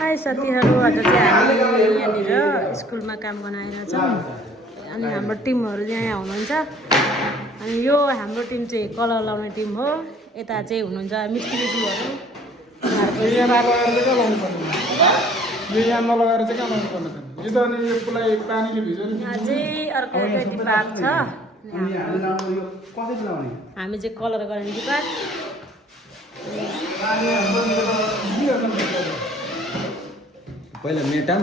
High साथीहरू, आज चाहिँ हामी यहाँनिर स्कुलमा काम गर्न आएका छौँ। अनि हाम्रो टिमहरू यहाँ हुनुहुन्छ। अनि यो हाम्रो टिम चाहिँ कलर लाउने टिम हो। यता चाहिँ हुनुहुन्छ मिस्त्री जुहरू। अझै अर्को एउटा डिपार्ट छ। हामी चाहिँ कलर गर्ने डिपार्ट। पहिला मेटाम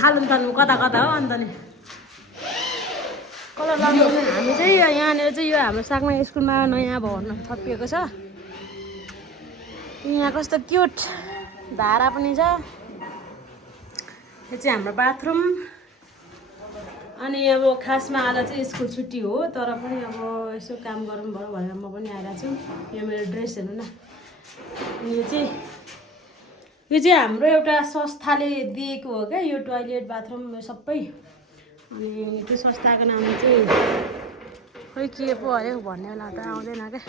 थाल्नु कता कता हो अन्त नि कलर लाउनु हामी चाहिँ यहाँनिर चाहिँ यो हाम्रो सागमा स्कुलमा नयाँ भवन थपिएको छ। यहाँ कस्तो क्युट धारा पनि छ। यो चाहिँ हाम्रो बाथरुम। अनि अब खासमा आज चाहिँ स्कुल छुट्टी हो, तर पनि अब यसो काम गरौँ भयो भनेर म पनि आइरहेको छु। यो मेरो ड्रेस हेर्नु न। यो चाहिँ हाम्रो एउटा संस्थाले दिएको हो क्या, यो टोयलेट बाथरुम सबै। अनि त्यो संस्थाको नाम चाहिँ खोइ के पो अरे भन्ने बेला त आउँदैन क्या,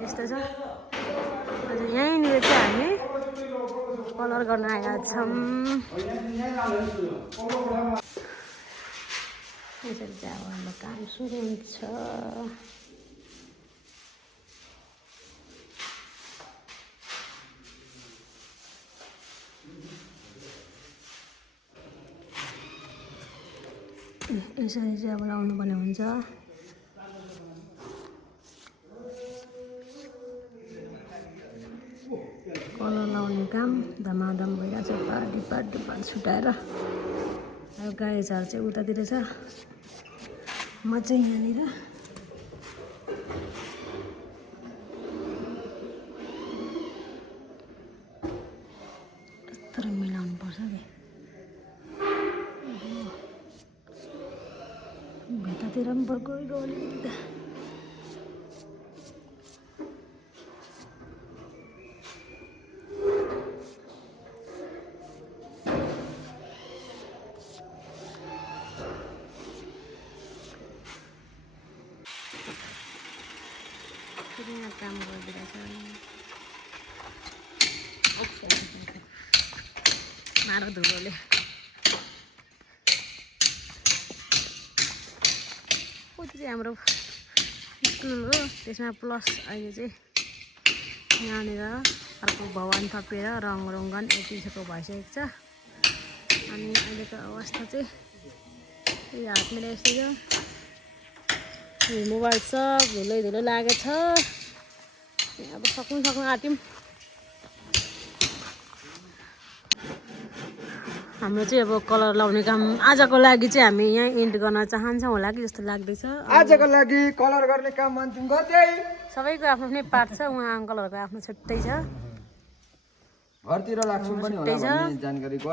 यस्तो छ। हजुर यहीँनिर चाहिँ हामी कलर गर्न आएका छौँ। यसरी चाहिँ अब हाम्रो काम सुरु हुन्छ। यसरी चाहिँ अब लाउनु पर्ने हुन्छ। कलर लाउने काम धमाधम भइरहेको छ। डिपार्ट छुट्याएर हल्का झार चाहिँ उतातिर छ, म चाहिँ यहाँनिर। तर मिलाउनु पर्छ कि भित्रतिर पनि गयो अलिकति त। यहाँ काम गरिदिरहेछ मारो धुलोले। चाहिँ हाम्रो स्कुल हो, त्यसमा प्लस अहिले चाहिँ यहाँनिर अर्को भवन थपेर रङ्गन यतिसको भइसकेको छ। अनि अहिलेको अवस्था चाहिँ यही हात मेरो यस्तो छ। मोबाइल सब धुलो लागेको छ। अब सक्नु आँट्यौँ। हाम्रो चाहिँ अब कलर लाउने काम आजको लागि चाहिँ हामी यहाँ एन्ड गर्न चाहन्छौँ होला कि जस्तो लाग्दैछ। आजको लागि कलर गर्ने काम अन्तिम गर्दै सबैको आफ्नो आफ्नै पार्ट छ। उहाँ अङ्कलहरूको आफ्नो छुट्टै छ, घरतिर लाग्छौँ पनि होला भन्ने जानकारी